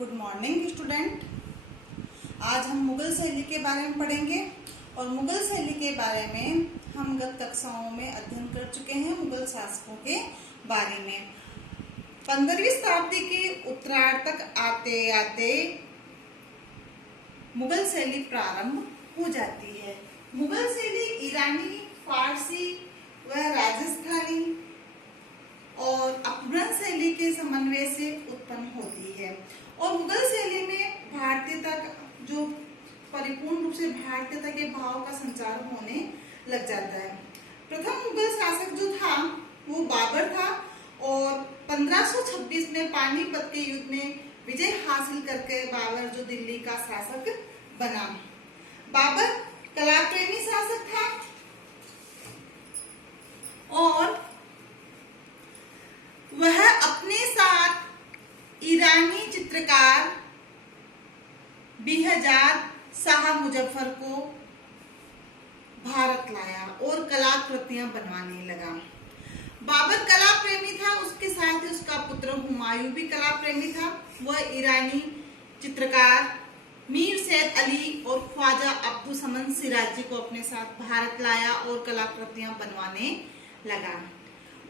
Good morning student. आज हम मुगल शैली के बारे में पढ़ेंगे और मुगल शैली के बारे में हम गत कक्षाओं में अध्ययन कर चुके हैं। मुगल शासकों के बारे में 15वीं शताब्दी के उत्तरार्ध तक आते आते मुगल शैली प्रारंभ हो जाती है। मुगल शैली ईरानी, फारसी व राजस्थानी और अपभ्रंश शैली के समन्वय से उत्पन्न होती है और मुगल शैली में भारतीयता जो परिपूर्ण रूप से भारतीयता के भाव का संचार होने लग जाता है। प्रथम मुगल शासक जो था वो बाबर था और 1526 में पानीपत के युद्ध में विजय हासिल करके बाबर जो दिल्ली का शासक बना। बाबर कला प्रेमी शासक था और वह अपने साथ ईरानी चित्रकार बेहजाद शाह मुजफ्फर को भारत लाया और कलाकृतियां बनवाने लगा। बाबर कला प्रेमी था, उसके साथ ही उसका पुत्र हुमायूं भी कला प्रेमी था। वह ईरानी चित्रकार मीर सैद अली और ख्वाजा अब्दुल समद सिराजी को अपने साथ भारत लाया और कलाकृतियां बनवाने लगा।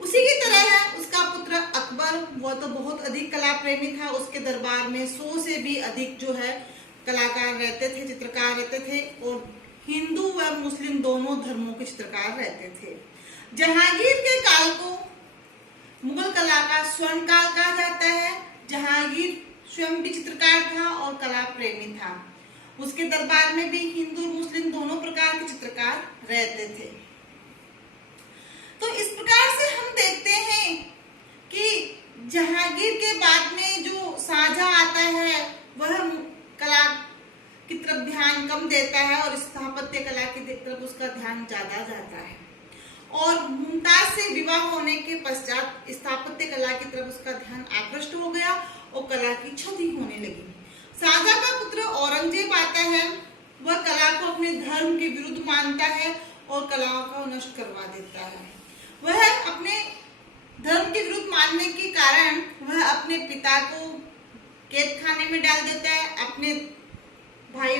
उसी की तरह है उसका पुत्र अकबर, वो तो बहुत अधिक कला प्रेमी था। उसके दरबार में 100 से भी अधिक जो है कलाकार रहते थे, चित्रकार रहते थे और हिंदू व मुस्लिम दोनों धर्मों के चित्रकार रहते थे। जहांगीर के काल को मुगल कला का स्वर्ण काल कहा जाता है। जहांगीर स्वयं भी चित्रकार था और कला प्रेमी था। उसके दरबार में भी हिंदू और मुस्लिम दोनों प्रकार के चित्रकार रहते थे। तो इस प्रकार से हम देखते हैं कि जहांगीर के बाद में जो शाहजहां आता है वह कला की तरफ ध्यान कम देता है और स्थापत्य कला की तरफ उसका ध्यान ज्यादा जाता है और मुमताज से विवाह होने के पश्चात स्थापत्य कला की तरफ उसका ध्यान आकृष्ट हो गया और कला की क्षति होने लगी। शाहजहां का पुत्र औरंगजेब आता है, वह कला को अपने धर्म के विरुद्ध मानता है और कलाओं को नष्ट करवा देता है। वह अपने धर्म के विरुद्ध मानने के कारण वह अपने पिता को कैद खाने में डाल देता है, अपने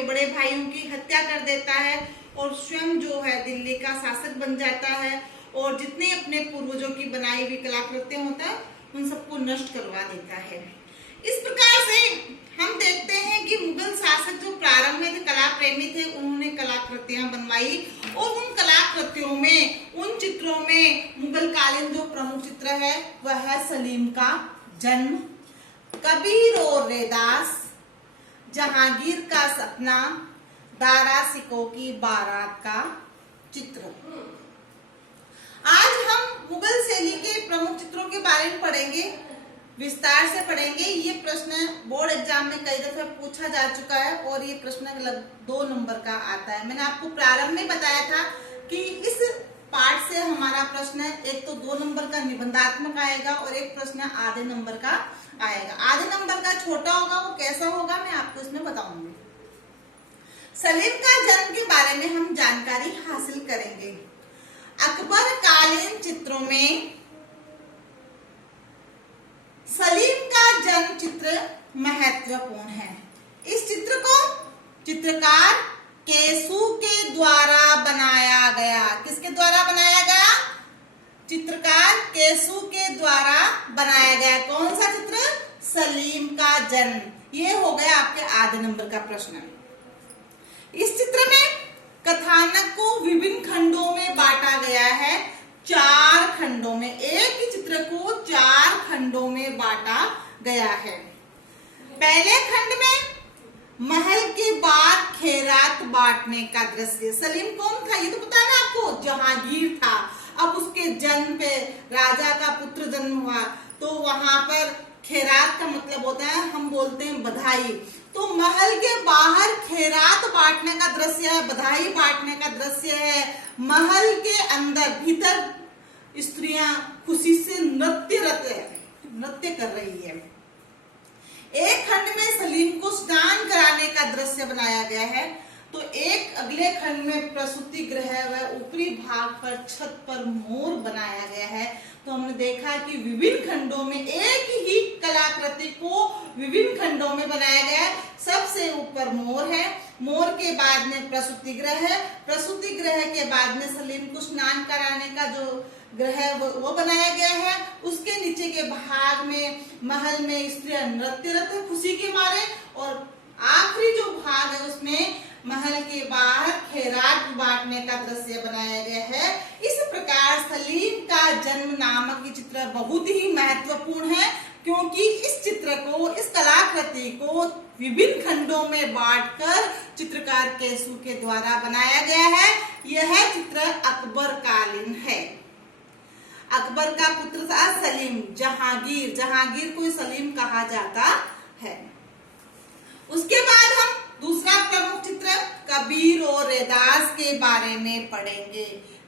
बड़े भाइयों की हत्या कर देता है और स्वयं जो है दिल्ली का शासक बन जाता है और जितने अपने पूर्वजों की बनाई हुई कलाकृतियां होता है उन सबको नष्ट करवा देता है। इस प्रकार से हम देखते हैं कि मुगल शासक जो प्रारंभ में थे कला प्रेमी थे, उन्होंने कलाकृतियां बनवाई और उन कलाकृतियों में, उन चित्रों में मुगल कालीन जो प्रमुख चित्र है वह है सलीम का जन्म, कबीर और रैदास, जहांगीर का सपना, दारा सिकों की बारात का चित्र। आज हम मुगल शैली के प्रमुख चित्रों के बारे में पढ़ेंगे, विस्तार से पढ़ेंगे। ये प्रश्न बोर्ड एग्जाम में कई दफे पूछा जा चुका है और ये प्रश्न लगभग 2 नंबर का आता है। मैंने आपको प्रारंभ में बताया था कि इस पाठ से हमारा प्रश्न एक तो 2 नंबर का निबंधात्मक आएगा और एक प्रश्न आधे नंबर का आएगा। आधे नंबर का छोटा होगा, वो कैसा होगा मैं आपको इसमें बताऊंगी। सलीम का जन्म के बारे में हम जानकारी हासिल करेंगे। अकबर कालीन चित्रों में सलीम का जन्म चित्र महत्वपूर्ण है। इस चित्र को चित्रकार केसू के द्वारा बनाया गया। किसके द्वारा बनाया गया? चित्रकार केसू के द्वारा बनाया गया। कौन सा चित्र? सलीम का जन्म। ये हो गया आपके आधे नंबर का प्रश्न। इस चित्र में कथानक को विभिन्न खंडों में बांटा गया है, 4 खंडों में। एक ही चित्र को 4 खंडों में बांटा गया है। पहले खंड में महल के बाद खैरात बांटने का दृश्य। सलीम कौन था? ये तो पता है आपको, जहांगीर था। अब उसके जन्म पे राजा का पुत्र जन्म हुआ तो वहां पर खैरात का मतलब होता है, हम बोलते हैं बधाई। तो महल के बाहर खैरात बांटने का दृश्य है, बधाई बांटने का दृश्य है। महल के अंदर भीतर स्त्रियां खुशी से नृत्य कर रही है। एक खंड में सलीम को स्नान कराने का दृश्य बनाया गया है तो एक अगले खंड में प्रसूति गृह व ऊपरी भाग पर छत पर मोर बनाया गया है। तो हमने देखा कि विभिन्न खंडों में एक ही कलाकृति को विभिन्न खंडों में बनाया गया है। सबसे ऊपर मोर है, मोर के बाद में प्रसूति गृह है, प्रसूति गृह के बाद में सलीम को स्नान कराने का जो गृह है वो बनाया गया है। उसके नीचे के भाग में महल में स्त्रियां नृत्यरत है खुशी के मारे, और आखिरी जो भाग है उसमें महल के बाहर खैरात बांटने का दृश्य बनाया गया है। इस प्रकार सलीम का जन्म नामक ये चित्र बहुत ही महत्वपूर्ण है, क्योंकि इस चित्र को, इस कलाकृति को विभिन्न खंडों में बांटकर चित्रकार केसू के द्वारा बनाया गया है। यह चित्र अकबर कालीन है। अकबर का पुत्र था सलीम, जहांगीर, जहांगीर को सलीम कहा जाता है। उसके बाद हम दूसरा प्रमुख चित्र कबीर और रैदास के बारे में पढ़ेंगे।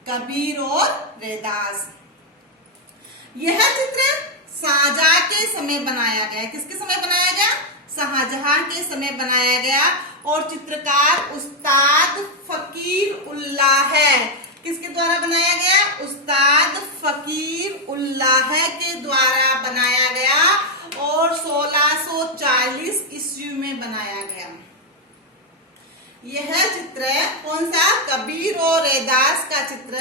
कबीर और रैदास, यह चित्र शाहजहां के समय बनाया गया। किसके समय बनाया गया? शाहजहां के समय बनाया गया, और चित्रकार उस्ताद फकीर उल्लाह है। किसके द्वारा बनाया गया? उस्ताद फकीर उल्लाह के द्वारा बनाया गया, और 1640 ईस्वी में बनाया गया। यह चित्र कौन सा? कबीर और रैदास का चित्र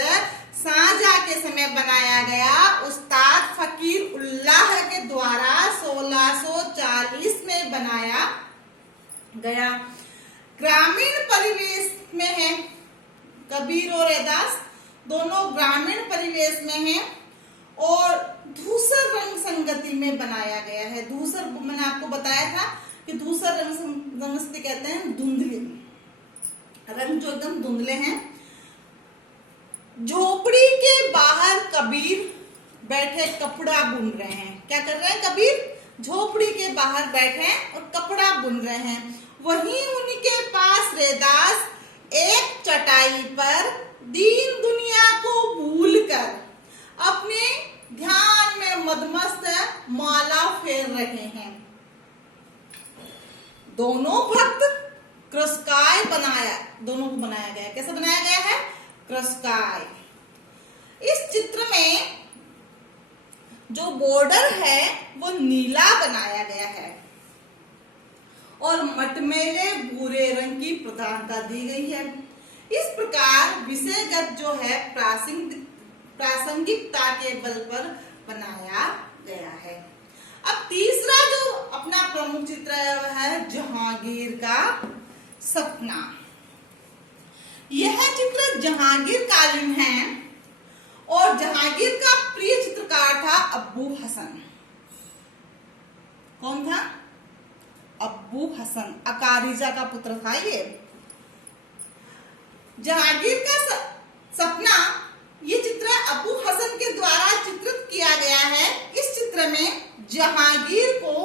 शाहजहां के समय बनाया गया, उस्ताद फकीर उल्लाह के द्वारा 1640 में बनाया गया। ग्रामीण परिवेश में है कबीर और रैदास, दोनों ग्रामीण परिवेश में हैं, और धूसर रंग संगति में बनाया गया है। धूसर, मैंने आपको बताया था कि धूसर रंग संगति कहते हैं धुंधले रंग, जो एकदम धुंधले हैं। झोपड़ी के बाहर कबीर बैठे कपड़ा बुन रहे हैं। क्या कर रहे हैं कबीर? झोपड़ी के बाहर बैठे हैं और कपड़ा बुन रहे हैं। वहीं उनके पास रैदास एक चटाई पर दीन दुनिया को भूलकर अपने ध्यान में मदमस्त माला फेर रहे हैं। दोनों भक्त कृषकाय बनाया, दोनों को बनाया गया। कैसे बनाया गया है? कृषकाय। इस चित्र में जो बॉर्डर है वो नीला बनाया गया है, और मटमेले भूरे रंग की प्रधानता दी गई है। इस प्रकार विषयगत जो है प्रासंगिकता के बल पर बनाया गया है। अब तीसरा जो अपना प्रमुख चित्र है जहांगीर का सपना। यह चित्र जहांगीर कालीन है, और जहांगीर का प्रिय चित्रकार था अब्बू हसन। कौन था? अब्बू हसन, अकारिजा का पुत्र था ये। जहांगीर का सपना, ये चित्र अब्बू हसन के द्वारा चित्रित किया गया है। इस चित्र में जहांगीर को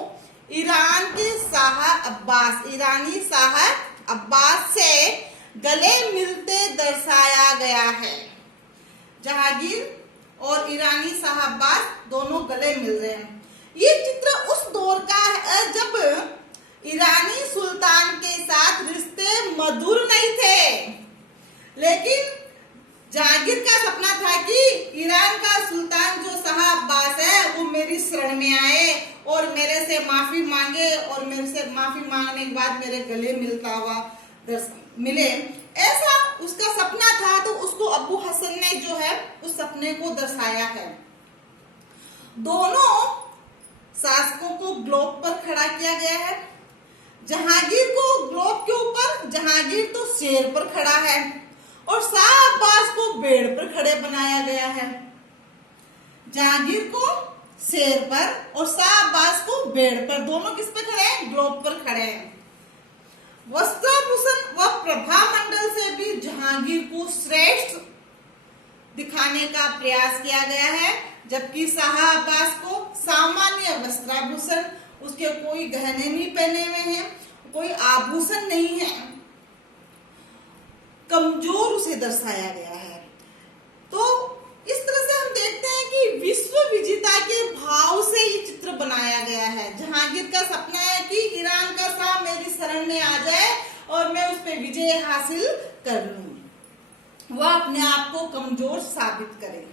ईरान के शाह अब्बास, ईरानी शाह अब्बास से गले मिलते दर्शाया गया है। जहांगीर और ईरानी शाह अब्बास दोनों गले मिल रहे हैं। ये चित्र उस दौर का है जब ईरानी सुल्तान के साथ रिश्ते मधुर नहीं थे, लेकिन जहांगीर का सपना था कि ईरान का सुल्तान जो शाह अब्बास है वो मेरी शरण में आए और मेरे से माफी मांगे, और मेरे से माफी मांगने के बाद मेरे गले मिलता हुआ मिले, ऐसा उसका सपना था। तो उसको अब्बू हसन ने जो है उस सपने को दर्शाया है। दोनों शासकों को ग्लोब पर खड़ा किया गया है। जहांगीर को ग्लोब के ऊपर, जहांगीर तो शेर पर खड़ा है, और शाह अब्बास को बेड़ पर खड़े बनाया गया है। जहांगीर को शेर पर और शाह अब्बास को बेड़ पर, दोनों किस पे खड़े हैं? ग्लोब पर खड़े हैं। वस्त्राभूषण व प्रभा मंडल से भी जहांगीर को श्रेष्ठ दिखाने का प्रयास किया गया है, जबकि शाह अब्बास को सामान्य वस्त्राभूषण, उसके कोई गहने नहीं पहने हुए हैं, कोई आभूषण नहीं है, कमजोर उसे दर्शाया गया है। तो इस तरह से हम देखते हैं कि विश्व विजेता के भाव से ये चित्र बनाया गया है। जहांगीर का सपना है कि ईरान का शाह मेरी शरण में आ जाए और मैं उस पर विजय हासिल कर लूं, वह अपने आप को कमजोर साबित करे।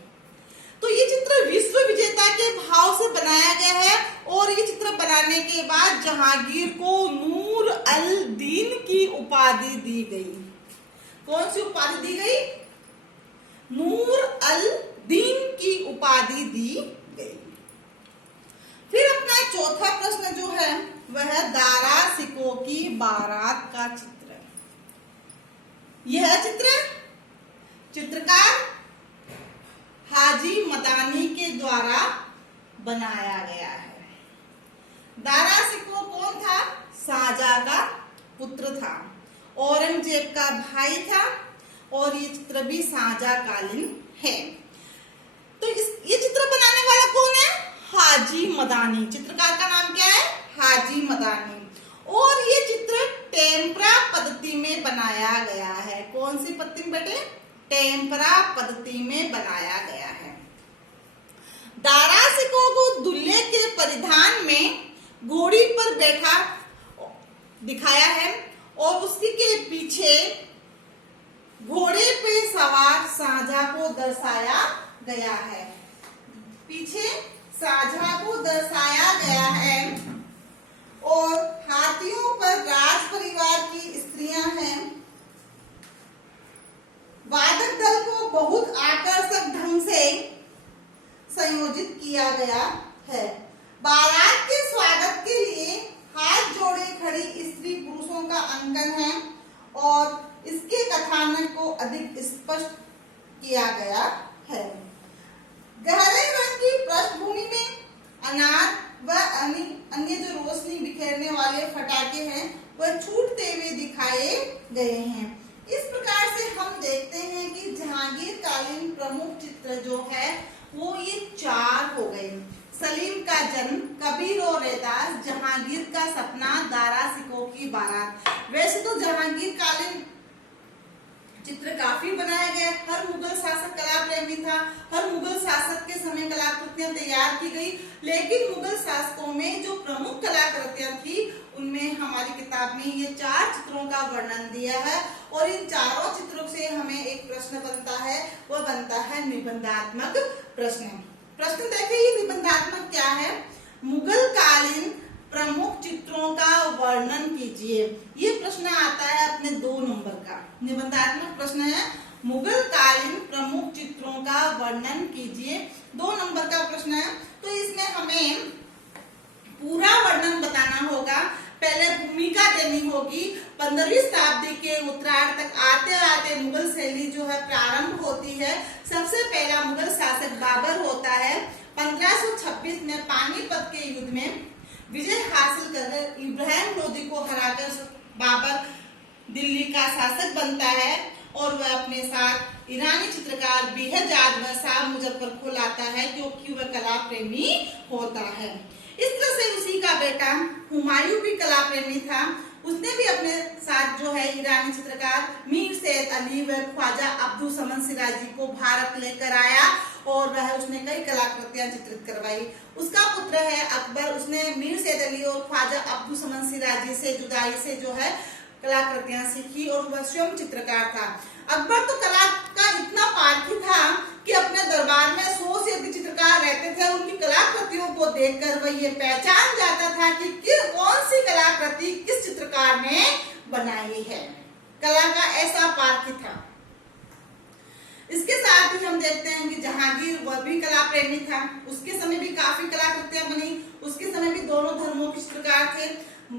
तो ये चित्र विश्व विजेता के भाव से बनाया गया है और ये चित्र बनाने के बाद जहांगीर को नूर अल दीन की उपाधि दी गई। कौन सी उपाधि दी गई? नूर अल दीन की उपाधि दी गई। फिर अपना चौथा प्रश्न जो है वह दारा सिकों की बारात का चित्र। यह चित्रकार हाजी मदानी के द्वारा बनाया गया है। दारा सिको कौन था? शाहजहां का पुत्र था, औरंगजेब का भाई था और ये चित्र भी शाहजहां कालीन है। तो ये चित्र बनाने वाला कौन है? हाजी मदानी। चित्रकार का नाम क्या है? हाजी मदानी। और ये चित्र टेम्परा पद्धति में बनाया गया है। कौन सी पद्धति में बेटे? टेम्परा पद्धति में बनाया गया है। दारा सिकों को दूल्हे के परिधान में घोड़ी पर बैठा दिखाया है और उसी के पीछे घोड़े पे सवार शाहजहां को दर्शाया गया है। पीछे शाहजहां को दर्शाया गया है और हाथियों पर राज परिवार की स्त्रियां हैं। वादक दल को बहुत आकर्षक ढंग से संयोजित किया गया है। बारात के स्वागत के लिए हाथ जोड़े खड़ी स्त्री पुरुषों का अंकन है और इसके कथानक को अधिक स्पष्ट किया गया है। गहरे रंग की पृष्ठभूमि में अनार व अन्य जो रोशनी बिखेरने वाले फटाके हैं वह छूटते हुए दिखाए गए हैं। इस प्रकार से हम देखते हैं कि जहांगीर कालीन प्रमुख चित्र जो है वो ये 4 हो गए। सलीम का जन्म, कबीर और एजाज, जहांगीर का सपना, दारा सिकों की बारात। वैसे तो जहांगीर कालीन चित्र काफी बनाए गए। हर मुगल शासक कला प्रेमी था। हर मुगल शासक के समय कलाकृतियां तैयार की गई, लेकिन मुगल शासकों में जो प्रमुख कलाकृतियां थी उनमें हमारी किताब में ये 4 चित्रों का वर्णन दिया है और इन चारों चित्रों से हमें एक प्रश्न बनता है, वह बनता है निबंधात्मक प्रश्न। प्रश्न देखिए, ये निबंधात्मक क्या है? मुगल कालीन प्रमुख चित्रों का वर्णन कीजिए। ये प्रश्न आता है अपने 2 नंबर का निबंधात्मक प्रश्न है। मुगल कालीन प्रमुख चित्रों का वर्णन कीजिए, 2 नंबर का प्रश्न है। तो इसमें हमें पूरा वर्णन बताना होगा। पहले भूमिका देनी होगी। 15वीं शताब्दी के उत्तरार्ध तक आते आते मुगल शैली जो है प्रारंभ होती है। सबसे पहला मुगल शासक बाबर होता है। 1526 में पानीपत के युद्ध में विजय हासिल कर इब्राहिम लोदी को हराकर बाबर दिल्ली का शासक बनता है और वह अपने साथ ईरानी चित्रकार बेहजाद व शाह मुजफ्फर को लाता है क्योंकि वह कला प्रेमी होता है। इस तरह से उसी का बेटा हुमायूं भी कला प्रेमी था। उसने भी अपने साथ जो है ईरानी चित्रकार मीर सैयद अली व ख्वाजा अब्दुल समद सिराजी को भारत लेकर आया और वह उसने कई कलाकृतियां चित्रित करवाई। उसका पुत्र है अकबर, उसने मीर सैयद अली और ख्वाजा अब्दुल समद सिराजी से जुदाई से जो है कलाकृतियां सीखी और वह स्वयं चित्रकार था। अकबर तो कला का इतना पारखी था कि अपने दरबार में 100 से अधिक चित्रकार रहते थे। उनकी कलाकृतियों को देखकर वह ये पहचान जाता था कि कौन सी कलाकृति किस चित्रकार ने बनाई है। कला का ऐसा पारखी था। इसके साथ ही हम देखते हैं कि जहांगीर वह भी कला प्रेमी था। उसके समय भी काफी कलाकृतियां बनी। उसके समय भी दोनों धर्मों के चित्रकार थे।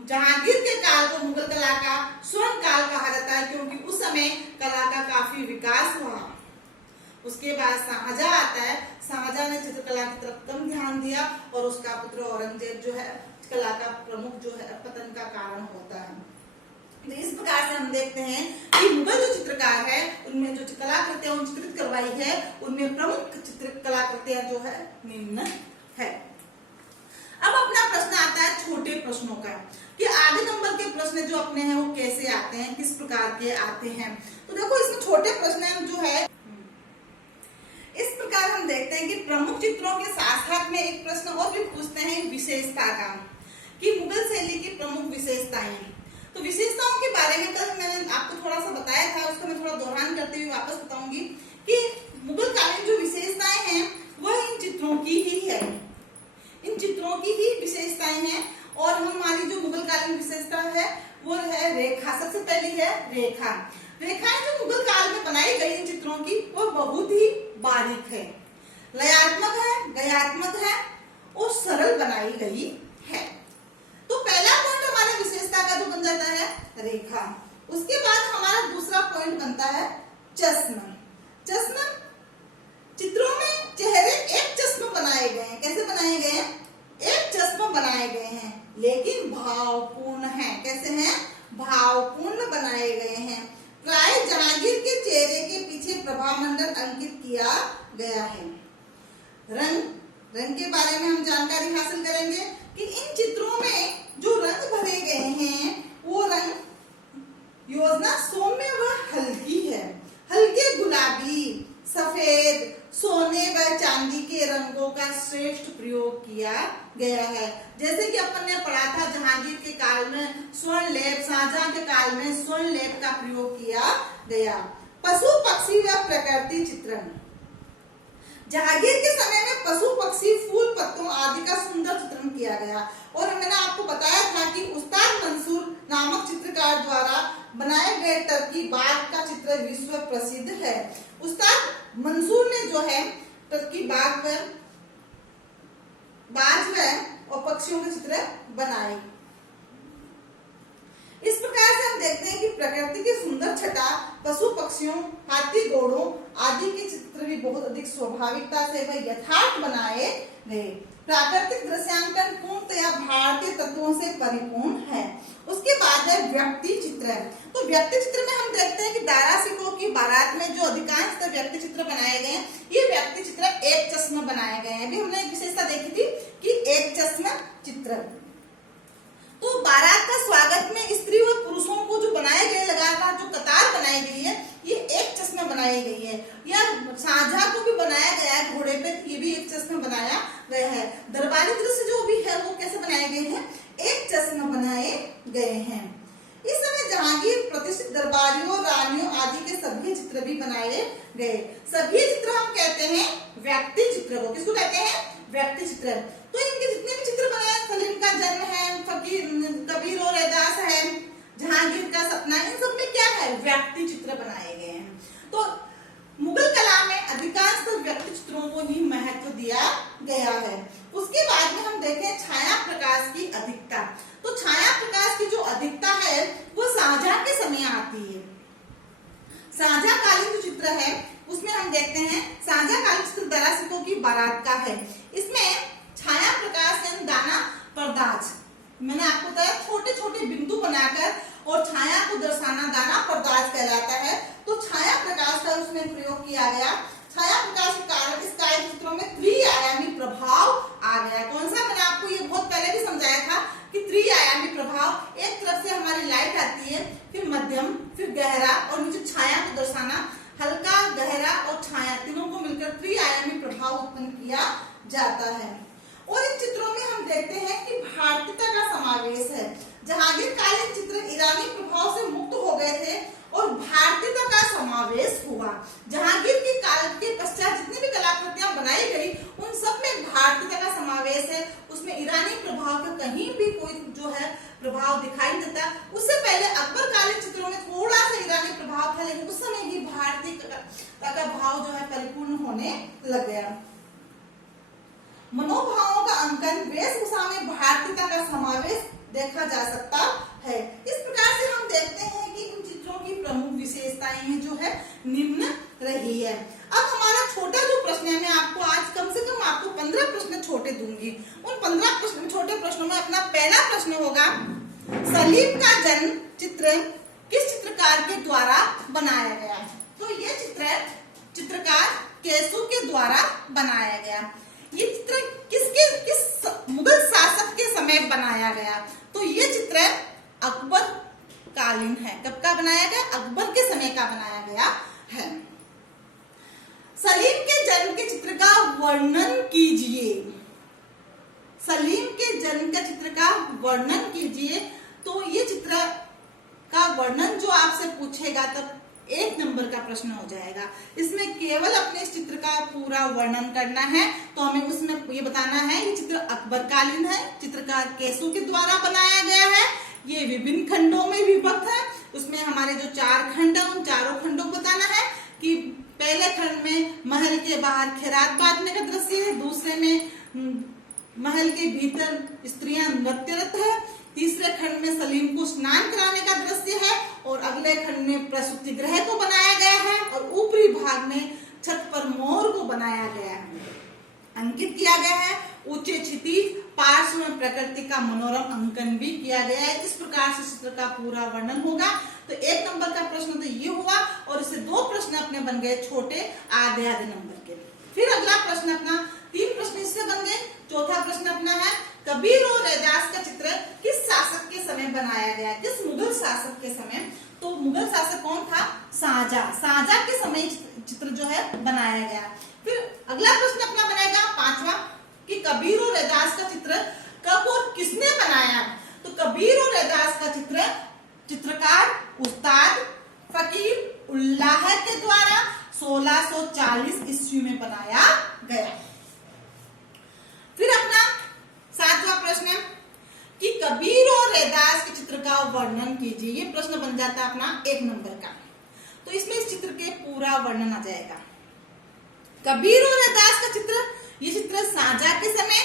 जहांगीर के काल को मुगल कला का स्वर्ण काल कहा जाता है क्योंकि उस समय कला का काफी विकास हुआ। उसके बाद शाहजहां आता है। शाहजहां ने चित्रकला की तरफ कम ध्यान दिया और उसका पुत्र औरंगजेब जो है कला का प्रमुख जो है पतन का कारण होता है। तो इस प्रकार से हम देखते हैं कि मुगल जो चित्रकार है उनमें जो कलाकृतियां चित्रित करवाई है उनमें प्रमुख चित्र कलाकृतियां जो है निम्न है। अब अपना प्रश्न आता है छोटे प्रश्नों का कि आधे नंबर के प्रश्न जो अपने हैं वो कैसे आते हैं, किस प्रकार के आते हैं। तो देखो इसमें छोटे प्रश्न जो है इस प्रकार हम देखते हैं कि प्रमुख चित्रों के साथ साथ में एक प्रश्न और भी पूछते हैं विशेषता का कि मुगल शैली की प्रमुख विशेषताएं। तो विशेषताओं के बारे में कल मैंने आपको थोड़ा सा बताया था, उसको मैं थोड़ा दोहरान करते हुए वापस बताऊंगी कि मुगल कालीन जो विशेषताएं हैं वह इन चित्रों की ही है, इन चित्रों की ही विशेषताएं हैं। और हमारी जो मुगल कालीन विशेषता है वो है रेखा। सबसे पहली है रेखा। रेखाएं जो मुगल काल में बनाई गई इन चित्रों की वो बहुत ही बारीक है, लयात्मक है, गयात्मक है और सरल बनाई गई है। तो पहला पॉइंट हमारा विशेषता का जो बन जाता है रेखा। उसके बाद हमारा दूसरा पॉइंट बनता है चश्म। चश्म, चित्रों में चेहरे एक चश्म बनाए गए हैं। कैसे बनाए गए हैं? एक चश्म बनाए गए हैं, लेकिन भावपूर्ण है। कैसे हैं? भावपूर्ण बनाए गए हैं। प्राय जहांगीर के चेहरे के पीछे प्रभामंडल अंकित किया गया है। रंग के बारे में हम जानकारी हासिल करेंगे कि इन चित्रों में जो रंग भरे गए हैं वो रंग योजना सौम्य व हल्की है। हल्के गुलाबी, सफेद, सोने व चांदी के रंगों का श्रेष्ठ प्रयोग किया गया है। जैसे कि अपन ने पढ़ा था जहांगीर के काल में स्वर्ण लेप, शाहजहां के काल में स्वर्ण लेप का प्रयोग किया गया। पशु पक्षी व प्रकृति चित्रण। जहांगीर के समय में पशु पक्षी, फूल पत्तों आदि का सुंदर चित्रण किया गया। और मैंने आपको बताया था कि उस्ताद मंसूर नामक चित्रकार द्वारा बनाए गए टर्की बाघ का चित्र विश्व प्रसिद्ध है। उस्ताद मंसूर ने जो है टर्की बाघ और पक्षियों के चित्र बनाए। इस प्रकार से हम देखते हैं कि प्रकृति की सुंदर छटा, पशु पक्षियों, हाथी घोड़ों आदि के चित्र भी बहुत अधिक स्वाभाविकता से व यथार्थ बनाए गए। प्राकृतिक दृश्यांकन पूर्णतया भारतीय तत्वों से परिपूर्ण है। उसके बाद है व्यक्ति चित्र। तो व्यक्ति चित्र में हम देखते हैं कि दारा सिकों की बारात में जो अधिकांश व्यक्ति चित्र बनाए गए हैं, ये व्यक्ति चित्र एक चश्मा बनाए गए हैं। अभी हमने एक विशेषता देखी थी कि एक चश्मा चित्र। तो बारात का स्वागत में स्त्री और पुरुषों को जो बनाए गए लगातार जो कतार बनाई गई है, ये एक चश्मा बनाई गई है। या शाहजहां को भी बनाया गया है घोड़े पे, ये भी एक चश्मा बनाया गया है। दरबारी दृश्य जो भी है वो कैसे बनाए गए हैं? एक चश्मा बनाए गए हैं। इस समय जहांगीर प्रतिष्ठित दरबारियों, रानियों आदि के सभी चित्र भी बनाए गए। सभी चित्र हम कहते हैं व्यक्ति चित्र को। किसको कहते हैं? व्यक्ति चित्र। तो इनके जितने भी चित्र बनाए, सलीम का जन्म है, फकीर कबीर और रैदास है, जहांगीर का सपना, इन सब में क्या है? व्यक्ति चित्र बनाए गए हैं। तो मुगल कला में अधिकांश व्यक्ति चित्रों को ही महत्व दिया गया है। उसके बाद में हम देखें छाया प्रकाश की अधिकता। तो छाया प्रकाश की जो अधिकता है वो शाहजहां के समय आती है। शाहजहां कालीन जो चित्र है उसमें हम देखते हैं शाहजहां कालीन चित्र दारा सिकों की बारात का है। इसमें छाया प्रकाश यानी दाना पर्दाज, मैंने आपको बताया छोटे छोटे बिंदु बनाकर और छाया को दर्शाना दाना पर्दाज कहलाता है। तो छाया प्रकाश का उसमें प्रयोग किया गया। छाया प्रकाश के कारण इस कालीन चित्रों में त्रिआयामी प्रभाव आ गया। कौन सा? मैंने आपको ये बहुत पहले भी समझाया था कि त्रिआयामी प्रभाव, एक तरफ से हमारी लाइट आती है, फिर मध्यम, फिर गहरा और नीचे छाया को दर्शाना, हल्का, गहरा और छाया तीनों को मिलकर त्रिआयामी प्रभाव उत्पन्न किया जाता है। और इन चित्रों में हम देखते हैं कि भारतीयता का समावेश है। जहांगीर कालीन चित्र ईरानी प्रभाव से मुक्त हो गए थे और भारतीयता का समावेश हुआ। जहांगीर के काल के पश्चात जितनी भी कलाकृतियां बनाई गई उन सब में भारतीयता का समावेश है। उसमें ईरानी प्रभाव का कहीं भी कोई जो है प्रभाव दिखाई नहीं देता। उससे पहले अकबर कालीन चित्रों में थोड़ा सा ईरानी प्रभाव था, लेकिन उस समय ही भारतीयता का भाव जो है परिपूर्ण होने लग गया। मनोभावों का अंकन, वेशभूषा में भारतीयता का समावेश देखा जा सकता है। इस प्रकार से हम देखते हैं कि इन चित्रों की प्रमुख विशेषताएं हैं जो है निम्न रही है। अब हमारा छोटा जो प्रश्न है, मैं आपको आज कम से कम आपको 15 प्रश्न छोटे दूंगी। उन 15 प्रश्न छोटे प्रश्नों में अपना पहला प्रश्न होगा, सलीम का जन्म चित्र किस चित्रकार के द्वारा बनाया गया? तो ये चित्र चित्रकार केसु के द्वारा बनाया गया। ये चित्र किस मुगल शासक के समय बनाया गया? तो ये चित्र अकबर कालीन है। कब का बनाया गया? अकबर के समय का बनाया गया है। सलीम के जन्म के चित्र का वर्णन कीजिए। सलीम के जन्म का चित्र का वर्णन कीजिए। तो ये चित्र का वर्णन जो आपसे पूछेगा तब 1 नंबर का प्रश्न हो जाएगा। इसमें केवल अपने इस चित्र का पूरा वर्णन करना है। तो हमें उसमें ये बताना है ये चित्र अकबरकालीन है, चित्रकार केसु के द्वारा बनाया गया है, ये विभिन्न खंडों में विभक्त है। उसमें हमारे जो 4 खंड है उन चारों खंडों को बताना है कि पहले खंड में महल के बाहर खैरात बांटने का दृश्य है, दूसरे में महल के भीतर स्त्रियां नृत्यरत है, तीसरे खंड में सलीम को स्नान कराने का दृश्य है और अगले खंड में प्रसूति गृह को बनाया गया है और ऊपरी भाग में छत पर मोर को बनाया गया है, अंकित किया गया है। ऊंचे क्षितिज पार्श्व में प्रकृति का मनोरम अंकन भी किया गया है। इस प्रकार से चित्र का पूरा वर्णन होगा। तो 1 नंबर का प्रश्न तो ये हुआ और इससे 2 प्रश्न अपने बन गए छोटे आधे नंबर के। फिर अगला प्रश्न अपना 3 प्रश्न इससे बन गए। चौथा प्रश्न अपना है कबीर और रैदास का चित्र किस शासक के समय बनाया गया, किस मुगल शासक के समय। तो मुगल शासक कौन था? शाहजहां के समय चित्र जो है बनाया गया। फिर अगला प्रश्न अपना बनेगा 5वां कि कबीर और रैदास का चित्र कब और किसने बनाया। तो कबीर और रैदास का चित्र चित्रकार उस्ताद फकीर उल्लाह के द्वारा 1640 ईस्वी में बनाया गया। फिर अपना 7वां प्रश्न कि कबीर और रैदास के चित्र का वर्णन कीजिए। ये प्रश्न बन जाता है अपना 1 नंबर का। तो इसमें इस चित्र के पूरा वर्णन आ जाएगा। कबीर और रैदास का चित्र, ये चित्र शाहजहां के समय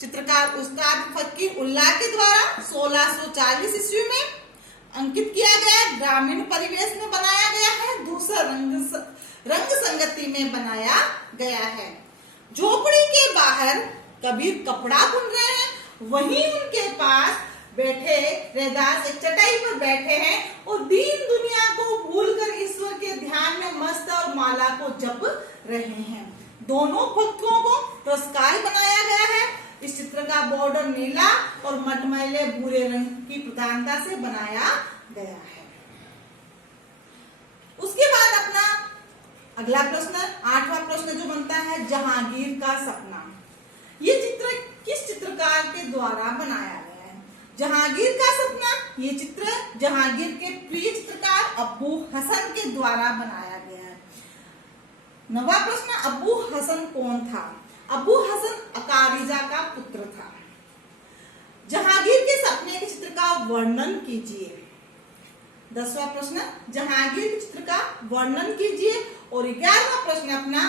चित्रकार उस्ताद फकीर उल्लाह के द्वारा 1640 ईस्वी में अंकित किया गया, ग्रामीण परिवेश में बनाया गया है, दूसरा रंग संगति में बनाया गया है। झोपड़ी के बाहर कबीर कपड़ा बुन रहे हैं, वहीं उनके पास बैठे रैदास एक चटाई पर बैठे हैं और दीन दुनिया को भूलकर ईश्वर के ध्यान में मस्त और माला को जप रहे हैं। दोनों भक्तों को पुरस्कार बनाया गया है। इस चित्र का बॉर्डर नीला और मटमैले भूरे रंग की प्रधानता से बनाया गया है। उसके बाद अपना अगला प्रश्न 8वां प्रश्न जो बनता है जहांगीर का सपना। ये चित्र किस चित्रकार के द्वारा बनाया गया है? जहांगीर का सपना, ये चित्र जहांगीर के प्रिय चित्रकार अबू हसन के द्वारा बनाया गया है। 9वां प्रश्न अबू हसन कौन था? अबू हसन अकारिजा का पुत्र था। जहांगीर के सपने के चित्र का वर्णन कीजिए। 10वां प्रश्न जहांगीर के चित्र का वर्णन कीजिए। और 11वां प्रश्न अपना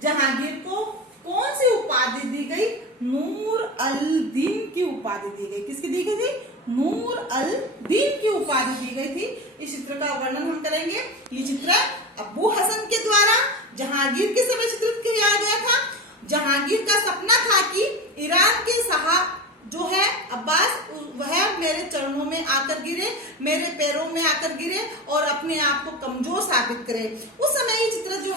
जहांगीर को कौन सी उपाधि दी गई? नूर अल दीन की उपाधि दी गई। किसकी दी गई थी? नूर अल दीन की उपाधि दी गई थी। इस चित्र का वर्णन हम करेंगे। ये चित्र अबू हसन के द्वारा जहांगीर के समय चित्रित किया गया था। जहांगीर का सपना था कि ईरान के शाह जो है अब्बास, वह मेरे चरणों में आकर गिरे, मेरे पैरों में आकर गिरे और अपने आप को कमजोर साबित करे। उस समय ये चित्र जो